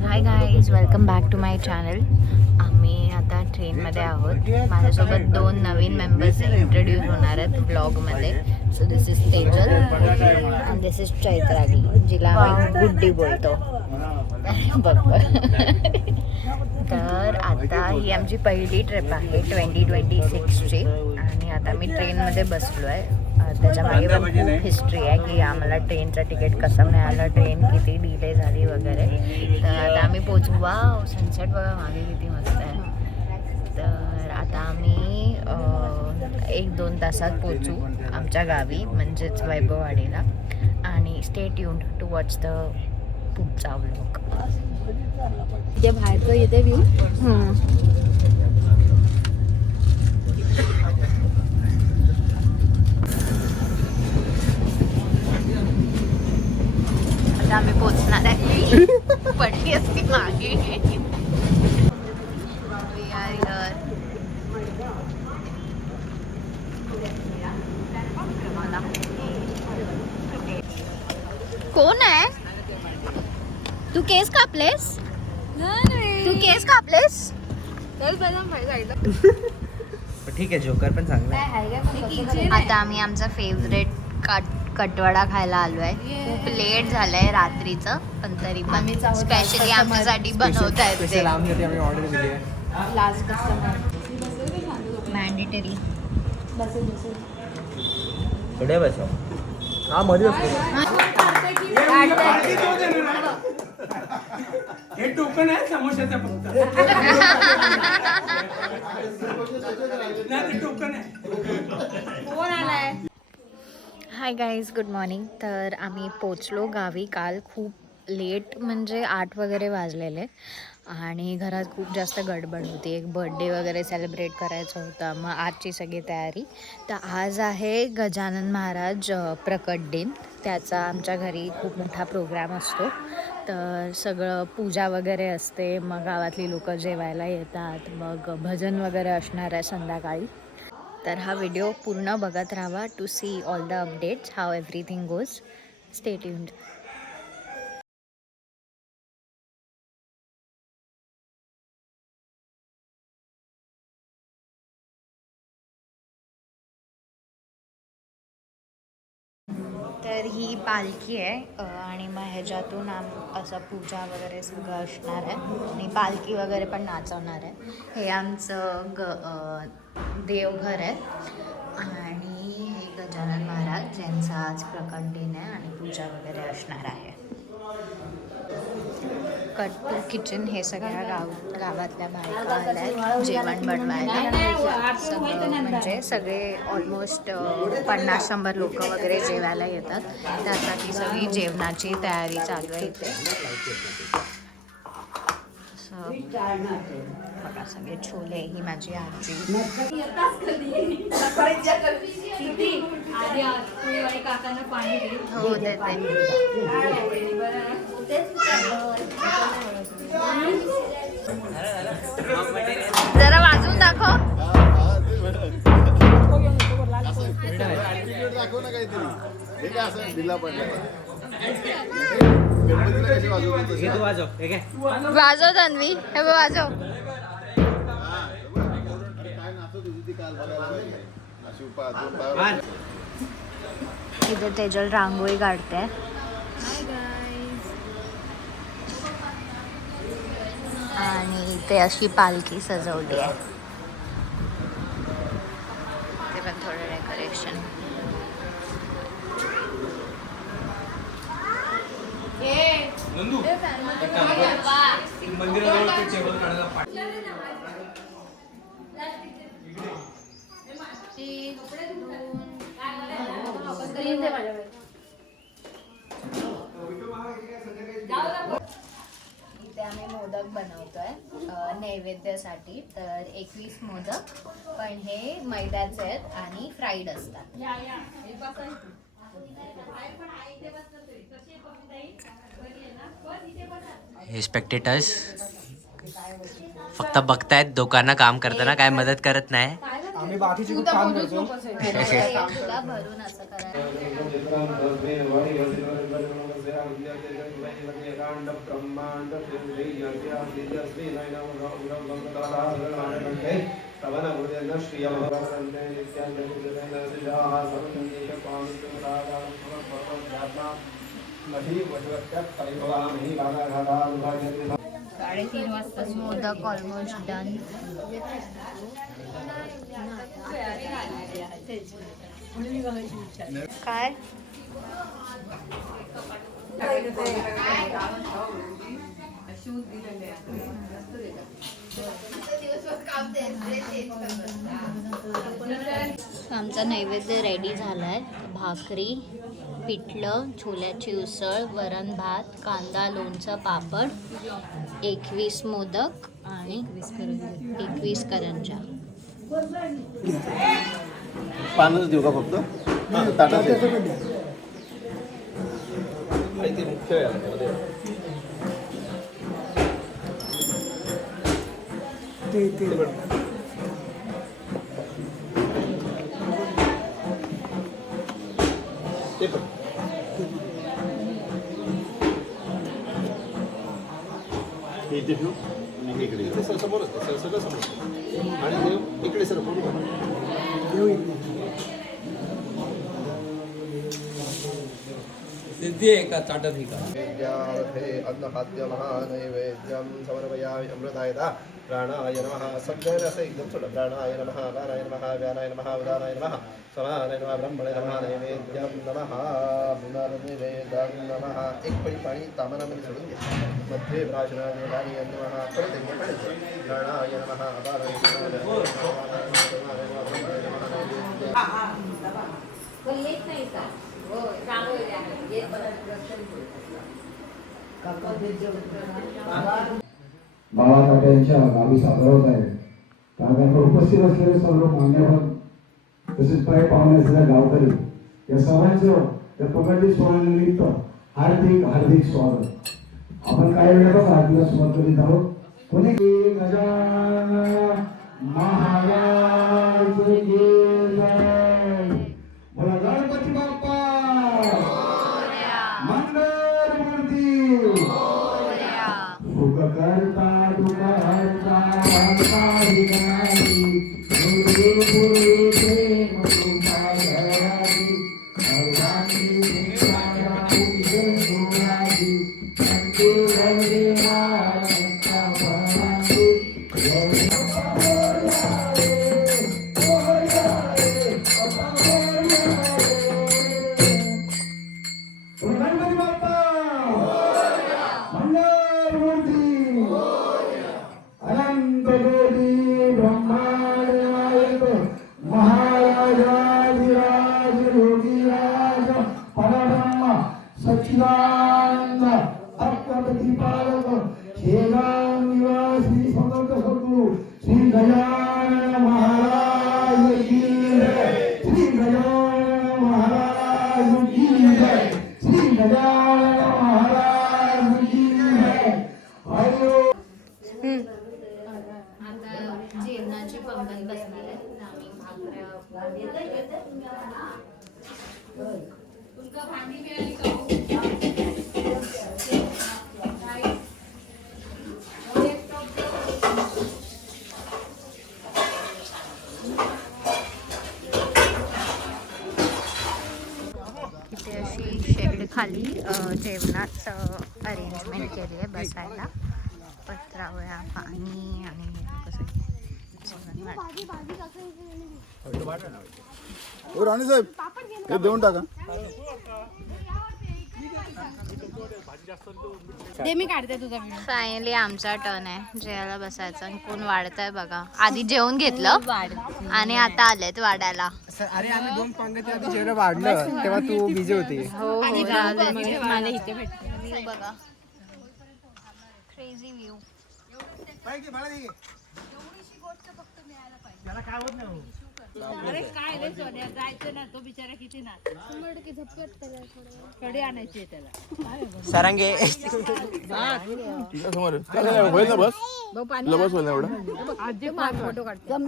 High guys, welcome back to my channel. आम्ही आता ट्रेनमध्ये आहोत. माझ्यासोबत 2 नवीन मेंबर्स इंट्रोड्यूस होणार आहेत व्लॉगमध्ये. So this is Tejal and this is Chaitrali, जिला आम्ही गुड्डी बोलतो. तर आता ही आमची पहिली ट्रिप आहे 2026ची आणि आता मी ट्रेनमध्ये बसलो आहे. त्याच्या मागे पण खूप हिस्ट्री आहे की आम्हाला ट्रेनचं तिकीट कसं मिळालं, ट्रेन किती डिले झाली वगैरे. तर आता आम्ही पोचू. वाव, सनसेट बघा मागे किती मस्त आहे. तर आता आम्ही 1-2 तासात पोचू आमच्या गावी, म्हणजेच वैभववाडीला. आणि stay tuned to watch the पुढचा व्लॉग. इथे बाहेरचं येते व्ह्यू. आता आम्ही पोचणार आहे. पडली असती मागे. We are here. कोण आहे? तू केस कापलेस? तू केस कापलेस? ठीक आहे, जोकर पण चांगला आहे. आता आम्ही आमचा फेवरेट कटवडा खायला आलो आहे. खूप लेट झालंय रात्रीचं, पण तरी पण स्पेशली आमच्यासाठी बनवता येते. मॅन्डेटरी. हे टोकन आहे समोशाचं फक्त. नाही, टोकन आहे. कोण आलाय? Hi guys, good morning. तर आम्ही पोचलो गावी काल खूप लेट, म्हणजे 8 वगैरे वाजलेले. आणि घरात खूप जास्त गडबड होती. एक बर्थडे वगैरे सेलिब्रेट करायचं होतं, मग आजची सगळी तयारी. तर आज आहे गजानन महाराज प्रकट दिन. त्याचा आमच्या घरी खूप मोठा प्रोग्राम असतो. तर सगळं पूजा वगैरे असते, मग गावातली लोकं जेवायला येतात, मग भजन वगैरे असणार आहे संध्याकाळी. तर हा व्हिडिओ पूर्ण बघत राहा to see all the updates, how everything goes. Stay tuned. तर ही पालखी आहे आणि मग ह्याच्यातून असं पूजा वगैरे सगळं असणार आहे आणि पालखी वगैरे पण नाचवणार आहे. हे आमचं देवघर आहे आणि हे गजानन महाराज यांचा आज प्रकट दिन आहे आणि पूजा वगैरे असणार आहे. Cut to kitchen. हे सगळ्या गावातल्या बायका आल्या जेवण बनवायला. सगळं म्हणजे सगळे ऑलमोस्ट 50-100 लोक वगैरे जेवायला येतात. त्यासाठी सगळी जेवणाची तयारी चालू आहे इथे. बघा सगळे छोले. ही माझी आजी. हो, देते. जरा वाजवून दाखव. वाजव तन्वी, हे वाजव. इथे तेजल रांगोळी काढते आणि इथे अशी पालखी सजवली आहे. ते पण थोडं डेकोरेशन. इथे आम्ही मोदक बनवतोय नैवेद्यासाठी. तर 21 मोदक, पण हे मैद्याचे आहेत आणि फ्राईड असतात. हे स्पेक्टेटर्स फक्त बघतायत, दोघांना काम करताना काय मदत करत नाही. आम्ही बाकीचे खूप काम करतो. तुला भरून असं करायला. ब्रह्मांड साडेतीन वाजता मोदक ऑलमोस्ट डन. काय आमचा नैवेद्य रेडी झालाय. भाकरी, पिठलं, छोल्याची उसळ, वरण भात, कांदा, लोणचं, पापड, 21 मोदक आणि 21 करंजा. पानच देऊ का फक्त ताटात ते मुख्य आहे यामध्ये. ते पण इथे ठेवू आणि इकडे इथे समोरच सगळं समोर आणि देव इकडे सर सिद्धी आहे का ताटात ही का? अन्नखाद्य महानैवेद्यं समर्पयामि अमृतायता प्राणाय नमः. सगळं असं एकदम थोडं प्राणाय नमः, प्राणाय नमः, व्यानाय नमः, उदानाय नमः, समानाय नमः, ब्रह्मणे नमः, नैवेद्यं नमः, पुनर्नैवेद्यं नमः. एक पळी पाणी तामनामध्ये सोडून घ्या. मध्ये प्राशनादेवानी नमः. परत एकदा पाणी प्राणाय नमः, अपाराय नमः, येत नाही का? हो चांगलं येत बाळाकाट्यांच्या गावी साजरा होत आहे. त्यानंतर उपस्थित असलेले सर्व मान्यवर तसेच पाय पाहुणे असलेल्या गावकरी या सर्वांचं या पकडली सोहळ्यानिमित्त हार्दिक हार्दिक स्वागत. आपण काही वेळातच आरतीला सुरुवात करीत आहोत. कोणी गजानन महाराज की जय. बोला गणपती बाप्पा मंगल मूर्ती. करता तुका हरता हरता हिराई गुरु गुरु प्रेम तुका घराई सर्वांनी तुमच्या पूजन गुराई संते वंदे माता भवानी गणपती बाप्पा मंगल मूर्ती अनंत कोटी ब्रह्मांड नायक महाराजाधिराज योगीराज परब्रह्म सच्चिदानंद अप्रतिपालक शेगाव निवासी समर्थ सद्गुरु श्री गजानन महाराज की जय. श्री गजानन महाराज की जय. श्री गजानन महाराज की जय. हरिओम. आता जेवणाची पंगत बसणार आहे. आम्ही इथे अशी शेड खाली जेवणाचं अरेंजमेंट केली आहे बसायला. पत्रावळ्या, पाणी आणि कसं राणे साहेब हे देऊन टाका. मी काढते तुझा व्हिडिओ. फायनली आमचा टर्न आहे जेवायला बसायचं. आणि कोण वाढतंय बघा. आधी जेवून घेतलं आणि आता आलेत वाढायला. अरे आम्ही 2 पंगती आधी जेवढं वाढलं तेव्हा तू बिझी होती. हो आणि हो मला इथे भेटते. व्ह्यू बघा. Crazy view. अरे काय रे सोन्या जायचं ना. तो बिचारा किती ना कडे आणायची त्याला. सारंगे समोर होईल ना बस बस होईल ना एवढं. फोटो काढतो.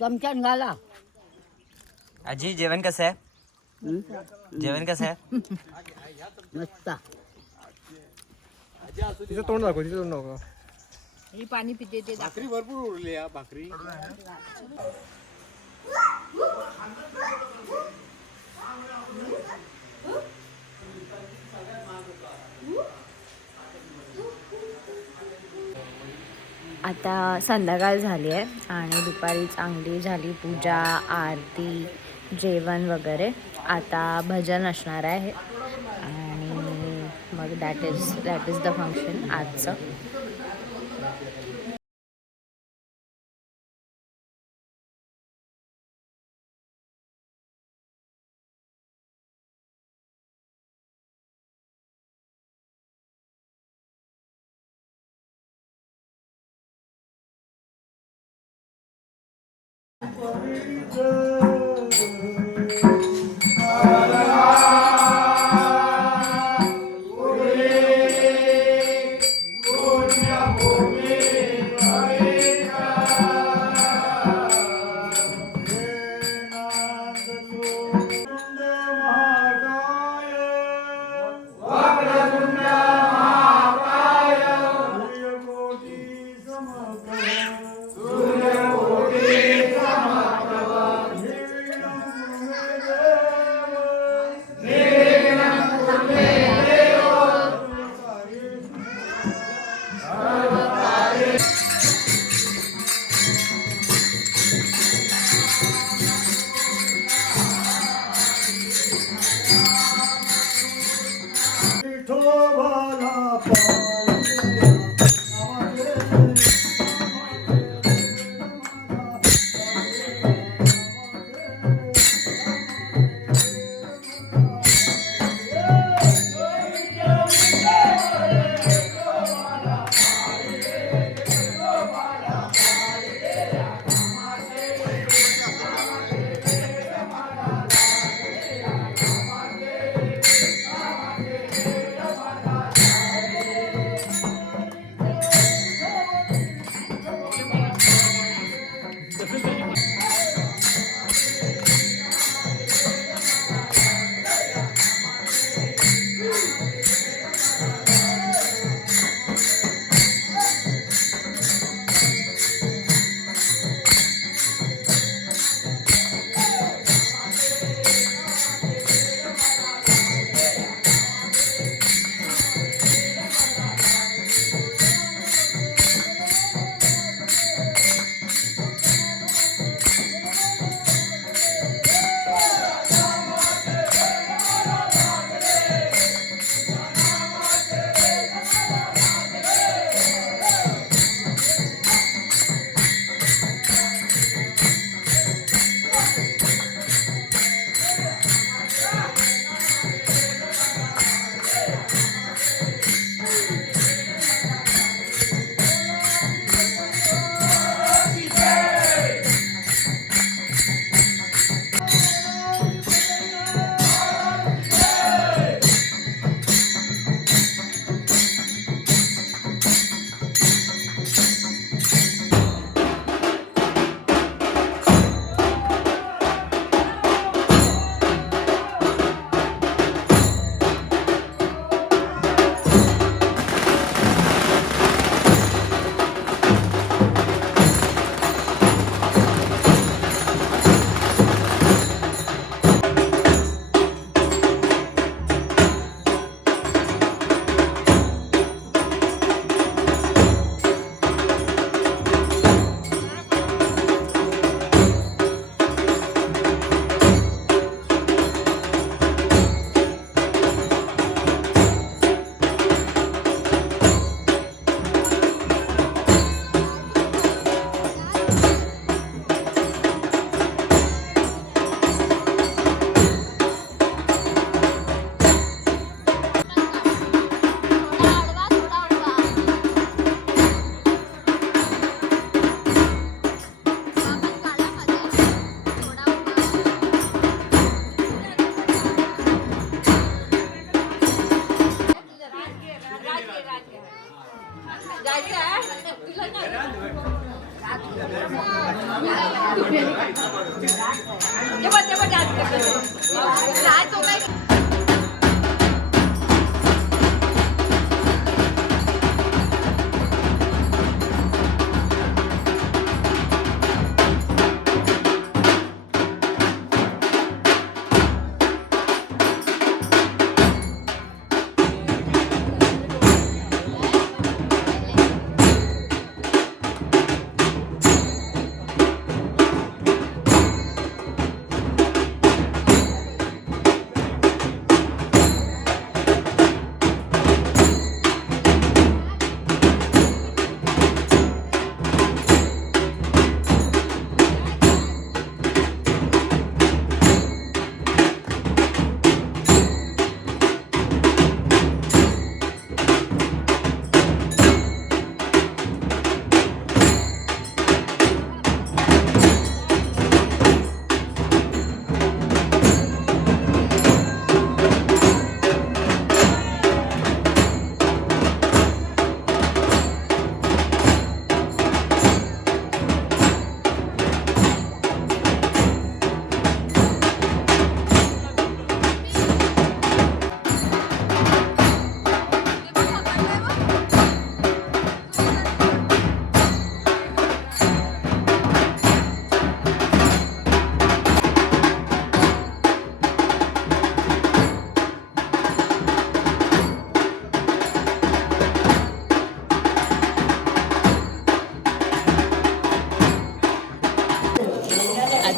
चमच्यान घाला. आजी जेवण कसं आहे? जेवण कसं आहे? मस्त. तिचं तोंड दाखव, तिचं तोंड दाखव. ही पाणी पिते ते दाखव. भाकरी भरपूर उरली हा भाकरी. आता संध्याकाळ झाली आहे आणि दुपारी चांगली झाली पूजा, आरती, जेवण वगैरे. आता भजन असणार आहे आणि मग दॅट इज द फंक्शन आजचं.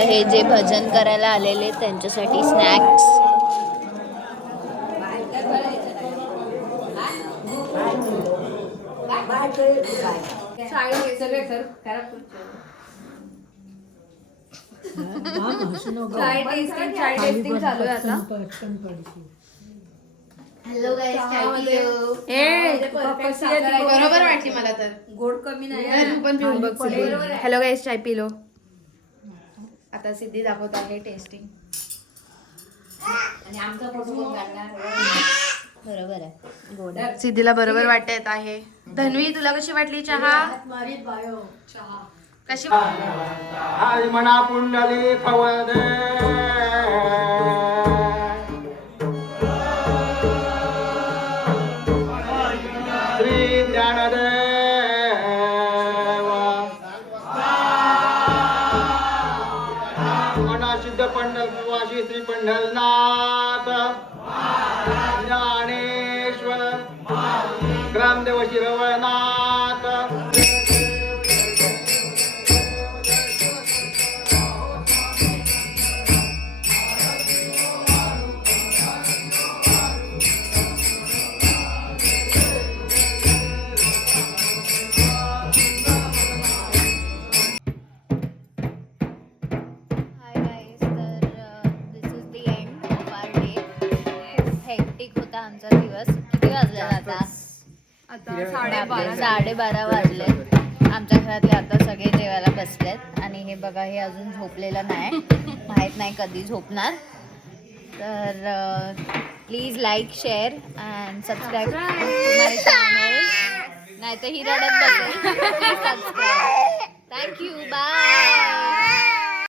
आता हे जे भजन करायला आलेले त्यांच्यासाठी स्नॅक्स. हॅलो गाईस, चाय पिलो. बरोबर वाटली मला तर. गोड कमी नाही तू पण पिऊन बघ सिद्धी. हॅलो गाईस, चाय पिलो. आता सिद्धी दाखवत आहे टेस्टिंग. आणि आमचा फोटो कोण काढणार? बरोबर आहे, गोड. सिद्धीला बरोबर वाटत आहे. धन्वी, तुला कशी वाटली चहा? कशी? आई म्हणा पुंडली खवदे श्री ज्ञानदेव म्हणा सिद्ध पंढल वाशी श्री पंढलनाथ ज्ञानेश्वर ग्रामदेव शिरवळनाथ. हाय गाईज, तर this is the end of our day. खूप हेक्टिक होता आमचा दिवस. किती वाजले आता? बापरे, 12:30 वाजले. आमच्या घरातले आता सगळे जेवायला बसलेत आणि हे बघा, हे अजून झोपलेलं नाही. माहीत नाही कधी झोपणार. तर please like, share and subscribe to my channel. नाही तर ही रडत बसेल. सबस्क्राईब. Thank you, bye.